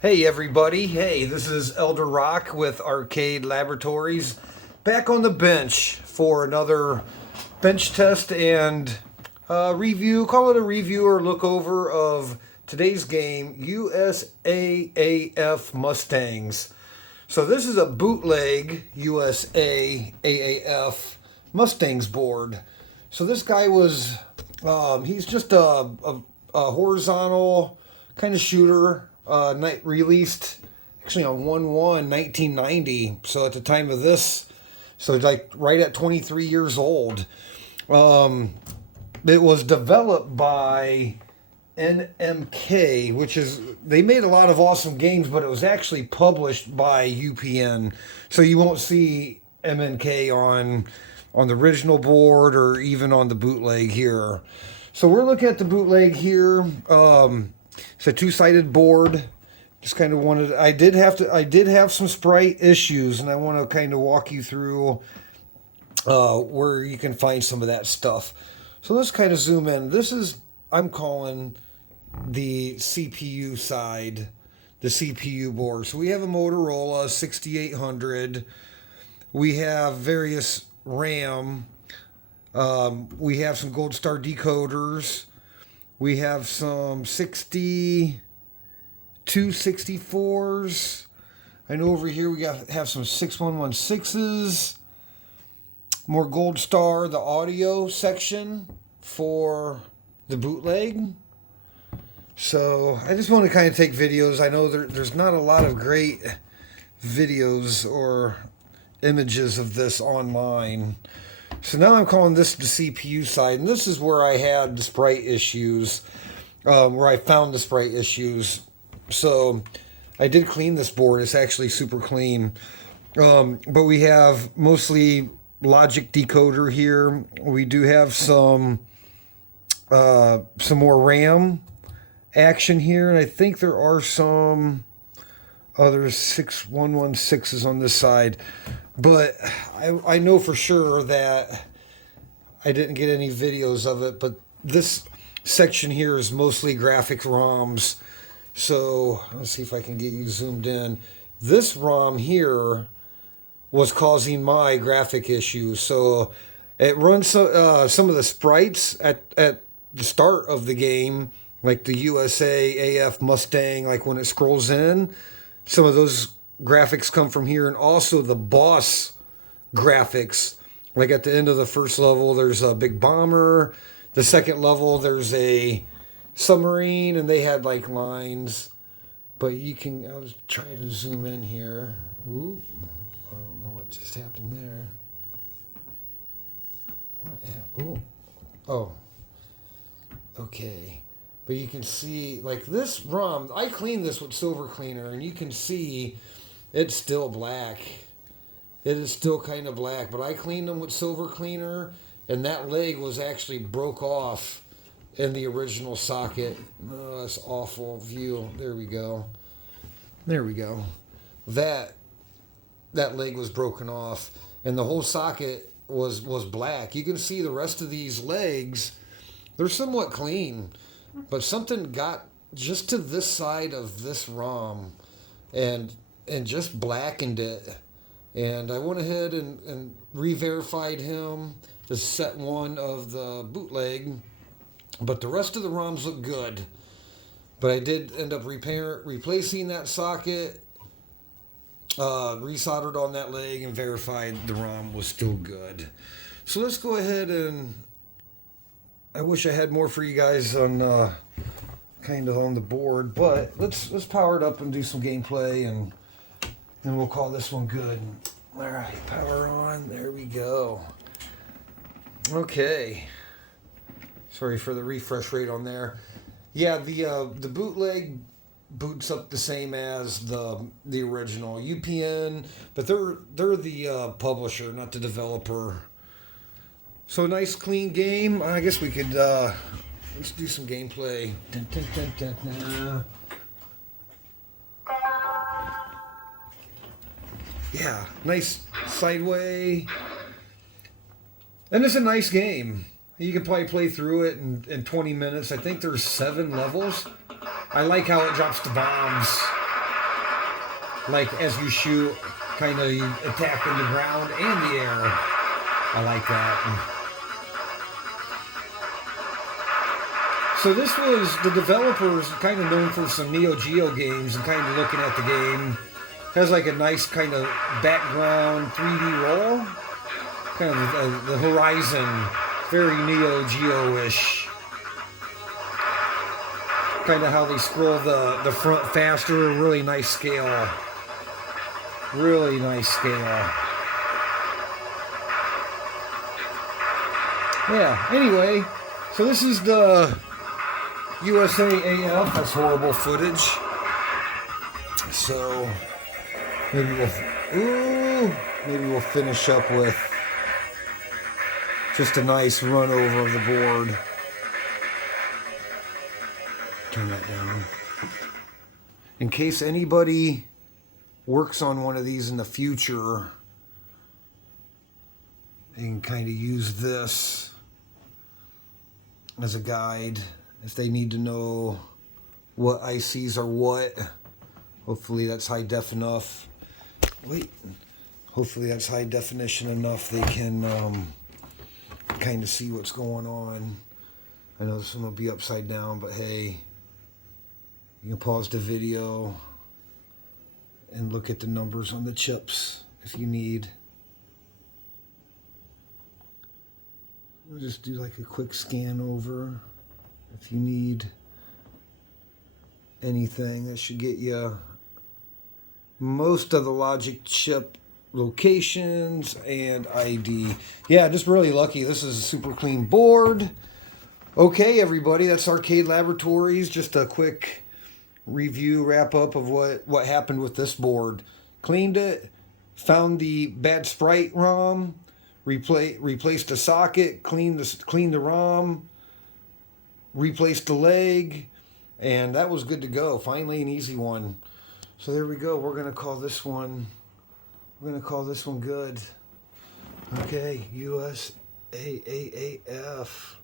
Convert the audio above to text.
Hey everybody, hey, this is Elder Rock with Arcade Laboratories, back on the bench for another bench test and review, call it a review or look over of today's game, USA Mustangs. So this is a bootleg USA AAF Mustangs board. So this guy was, he's just a horizontal kind of shooter, released actually on 1/1/1990. So at the time of this, so it's like right at 23 years old. It was developed by NMK, which is, they made a lot of awesome games, but it was actually published by UPN. So you won't see MNK on the original board or even on the bootleg here. So we're looking at the bootleg here. It's a two-sided board. Just kind of wanted, I did have some sprite issues, and I want to kind of walk you through where you can find some of that stuff. So let's kind of zoom in. This is, I'm calling the CPU side, the CPU board. So we have a Motorola 6800. We have various RAM. We have some Gold Star decoders. We have some 264s. I know over here we have some 6116s. More Gold Star, the audio section for the bootleg. So I just want to kind of take videos. I know there's not a lot of great videos or images of this online. So now I'm calling this the CPU side, and this is where I had the sprite issues, where I found the sprite issues. So I did clean this board. It's actually super clean. But we have mostly logic decoder here. We do have some more RAM action here, and I think there are some other 6116s on this side. But I know for sure that I didn't get any videos of it, but this section here is mostly graphics ROMs. So let's see if I can get you zoomed in. This ROM here was causing my graphic issues. So it runs some of the sprites at the start of the game, like the USA AF Mustang, like when it scrolls in, some of those graphics come from here, and also the boss graphics. Like at the end of the first level, there's a big bomber. The second level, there's a submarine, and they had like lines. But you can, I was trying to zoom in here. Ooh, I don't know what just happened there. Ooh. Oh. Okay. But you can see, like this ROM, I cleaned this with Silver Cleaner, and you can see it's still black. It is still kind of black, but I cleaned them with Silver Cleaner, and that leg was actually broke off in the original socket. Oh, that's awful view. There we go. There we go. That leg was broken off, and the whole socket was black. You can see the rest of these legs, they're somewhat clean, but something got just to this side of this ROM and just blackened it. And I went ahead and re-verified him, the set one of the bootleg, but the rest of the ROMs look good. But I did end up replacing that socket, resoldered on that leg, and verified the ROM was still good. So let's go ahead and, I wish I had more for you guys on kind of on the board, but let's power it up and do some gameplay, and we'll call this one good. All right, power on. There we go. Okay. Sorry for the refresh rate on there. Yeah, the bootleg boots up the same as the original UPN, but they're the publisher, not the developer. So nice clean game. I guess we could let's do some gameplay. Dun, dun, dun, dun, dun. Yeah, nice sideway. And it's a nice game. You can probably play through it in 20 minutes. I think there's 7 levels. I like how it drops the bombs. like as you shoot, kind of you attack in the ground and the air. I like that. So this was, the developers kind of known for some Neo Geo games, and kind of looking at the game, has like a nice kind of background 3D roll, kind of the horizon, very Neo Geo-ish. Kind of how they scroll the front faster, really nice scale. Really nice scale. Yeah, anyway, so this is the USA AF. That's horrible footage. So maybe we'll finish up with just a nice run over of the board. Turn that down. In case anybody works on one of these in the future, you can kind of use this as a guide if they need to know what ICs are what. Hopefully that's high def enough. Hopefully that's high definition enough they can kind of see what's going on. I know this one will be upside down, but hey, you can pause the video and look at the numbers on the chips if you need. We'll just do like a quick scan over if you need anything. That should get you most of the logic chip locations and ID. Yeah, just really lucky. This is a super clean board. Okay, everybody, that's Arcade Laboratories. Just a quick review, wrap up of what happened with this board. Cleaned it, found the bad sprite ROM, replaced the socket, cleaned the ROM, replaced the leg, and that was good to go. Finally, an easy one. So there we go. We're gonna call this one good. Okay, US AAF.